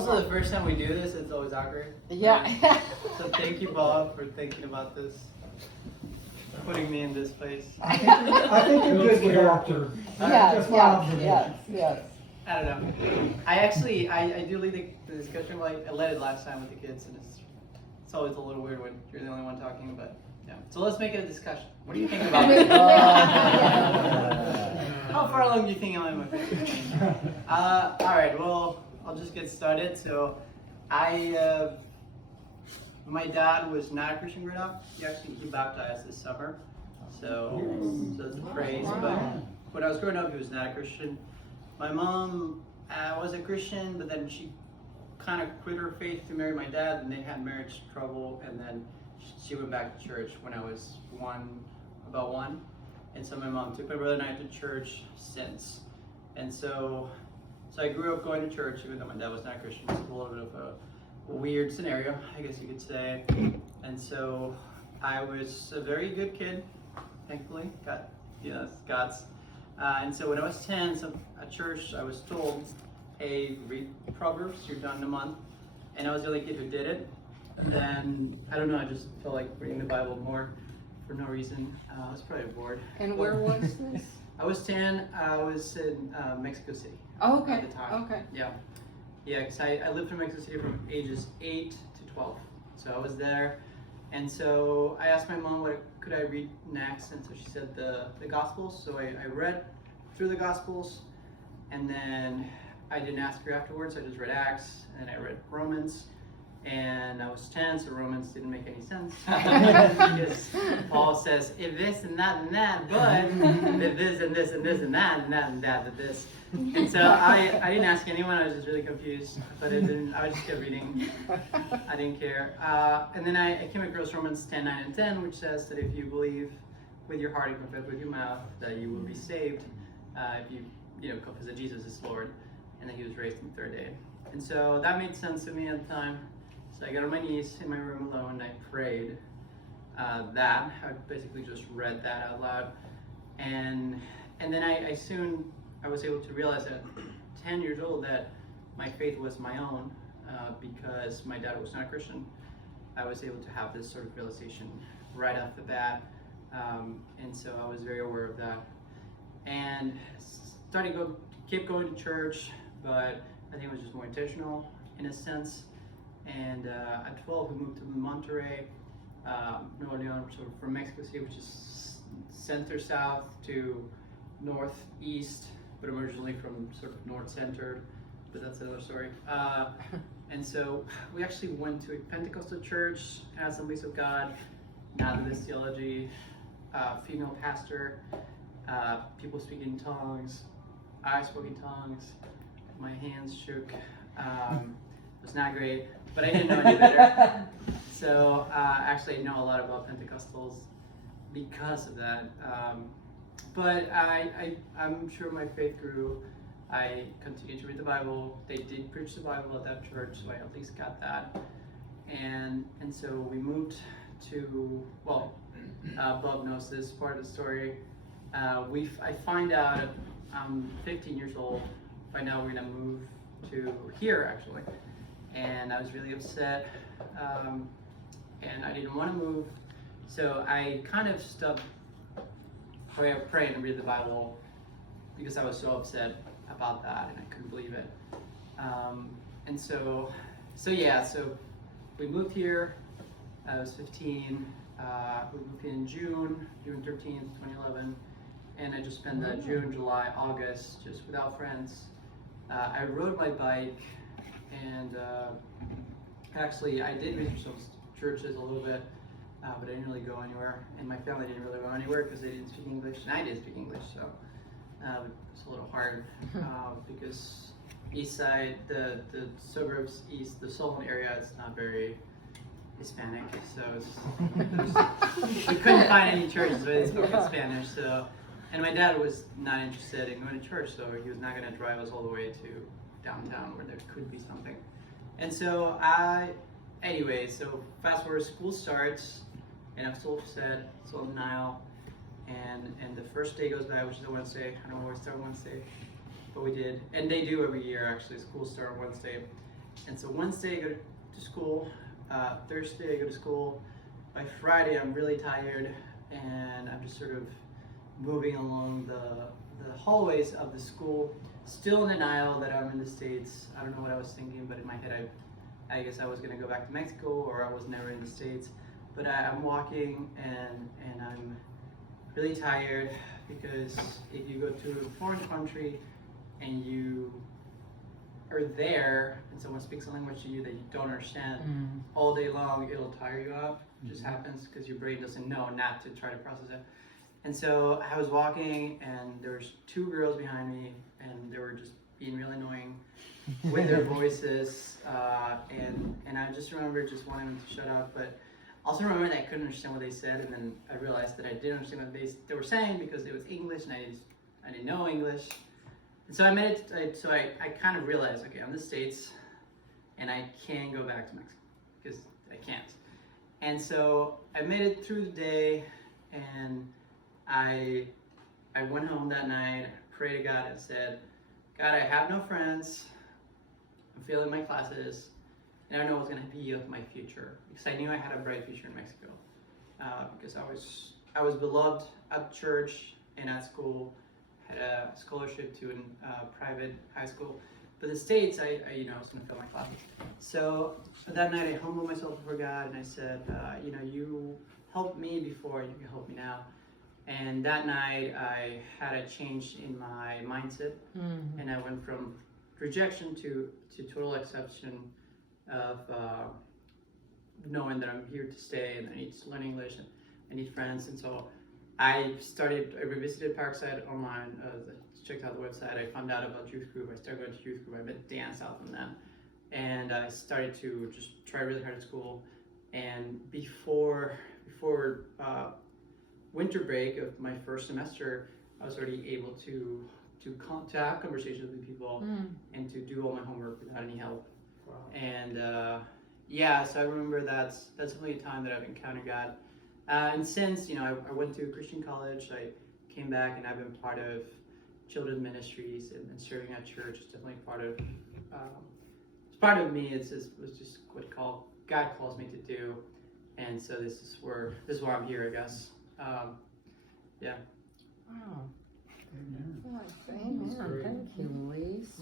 also the first time we do this, it's always awkward. Yeah. So thank you, Bob, for thinking about this, putting me in this place. I think you're good character. Just my observation. Yes. I don't know. I do lead the discussion. Like I led it last time with the kids, and it's always a little weird when you're the only one talking. But yeah. So let's make it a discussion. What do you think about it? How far along do you think I am in my faith? All right. Well, I'll just get started. So my dad was not a Christian growing up. He baptized this summer. So that's a praise. But when I was growing up, he was not a Christian. My mom was a Christian, but then she kind of quit her faith to marry my dad, and they had marriage trouble, and then she went back to church when I was about one. And so my mom took my brother and I to church since. And so I grew up going to church, even though my dad was not a Christian. It's a little bit of a weird scenario, I guess you could say. And so I was a very good kid, thankfully. God's. And so when I was 10, at church, I was told, hey, read Proverbs, you're done in a month. And I was the only kid who did it. And then, I don't know, I just felt like reading the Bible more for no reason. I was probably bored. And where was this? I was 10, I was in Mexico City. Oh, okay. At the time. Okay. Yeah, because I lived in Mexico City from ages 8 to 12. So I was there. And so I asked my mom what could I read next, and so she said the Gospels. So I read through the Gospels, and then I didn't ask her afterwards. I just read Acts, and I read Romans. And I was 10, so Romans didn't make any sense. Because Paul says, if this and that, but if this and this and this and that and that and that, but this. And so I didn't ask anyone, I was just really confused. But I just kept reading. I didn't care. And then I came across Romans 10, 9, and 10, which says that if you believe with your heart and confess with your mouth, that you will be saved. If you confess that Jesus is Lord, and that he was raised on the third day. And so that made sense to me at the time. So I got on my knees in my room alone, and I prayed that. I basically just read that out loud. And then I was able to realize at 10 years old that my faith was my own because my dad was not a Christian. I was able to have this sort of realization right off the bat. And so I was very aware of that. And kept going to church, but I think it was just more intentional in a sense. And at 12, we moved to Monterrey, Nuevo León, so from Mexico City, which is center-south to northeast, but originally from sort of north-center, but that's another story. And so we actually went to a Pentecostal church, Assemblies of God, Methodist theology, female pastor, people speaking in tongues, I spoke in tongues, my hands shook. It was not great, but I didn't know any better. So actually I know a lot about Pentecostals because of that. But I'm sure my faith grew. I continued to read the Bible. They did preach the Bible at that church, so I at least got that. And so we moved to, Bob knows this part of the story. I find out I'm 15 years old. By now we're gonna move to here actually. And I was really upset, and I didn't want to move, so I kind of stopped praying and read the Bible because I was so upset about that and I couldn't believe it. And so we moved here. I was 15. We moved in June 13th, 2011, and I just spent that June, July, August just without friends. I rode my bike. And actually, I did research some churches a little bit, but I didn't really go anywhere. And my family didn't really go anywhere because they didn't speak English, and I didn't speak English, so it's a little hard because east side, the suburbs east, the Solon area is not very Hispanic, so we couldn't find any churches where they spoke in Spanish. So, and my dad was not interested in going to church, so he was not going to drive us all the way to downtown where there could be something. And so so fast forward, school starts, and I'm still upset, still in denial, and the first day goes by, which is a Wednesday. I don't always start Wednesday, but we did. And they do every year, actually, school start on Wednesday. And so Wednesday I go to school, Thursday I go to school. By Friday I'm really tired, and I'm just sort of moving along the hallways of the school, still in denial that I'm in the States. I don't know what I was thinking, but in my head I guess I was gonna go back to Mexico, or I was never in the States. But I'm walking and I'm really tired, because if you go to a foreign country and you are there and someone speaks a language to you that you don't understand all day long, it'll tire you out. It just happens because your brain doesn't know not to try to process it. And so I was walking, and there was 2 girls behind me, and they were just being really annoying with their voices, and I just remember just wanting them to shut up, but also remember that I couldn't understand what they said, and then I realized that I didn't understand what they were saying because it was English, and I didn't know English. And so I kind of realized, okay, I'm in the States, and I can't go back to Mexico, because I can't. And so I made it through the day, and I went home that night, prayed to God, and said, God, I have no friends, I'm failing my classes, and I don't know what's going to be of my future, because I knew I had a bright future in Mexico, because I was beloved at church and at school, had a scholarship to a private high school. But the States, I was going to fail my classes. So that night I humbled myself before God, and I said, you helped me before, you can help me now. And that night I had a change in my mindset, and I went from rejection to total acceptance of knowing that I'm here to stay, and I need to learn English, and I need friends. And so I revisited Parkside online, checked out the website, I found out about youth group, I started going to youth group, I met Dan South from them, and I started to just try really hard at school. And before winter break of my first semester, I was already able to have conversations with people and to do all my homework without any help. Wow. And so I remember that's definitely a time that I've encountered God. And since, I went to a Christian college, I came back, and I've been part of children's ministries and serving at church. It's definitely part of me. It's just what God calls me to do. And so this is where I'm here, I guess. Yeah. Wow. Amen. Amen. Thank you, Luis.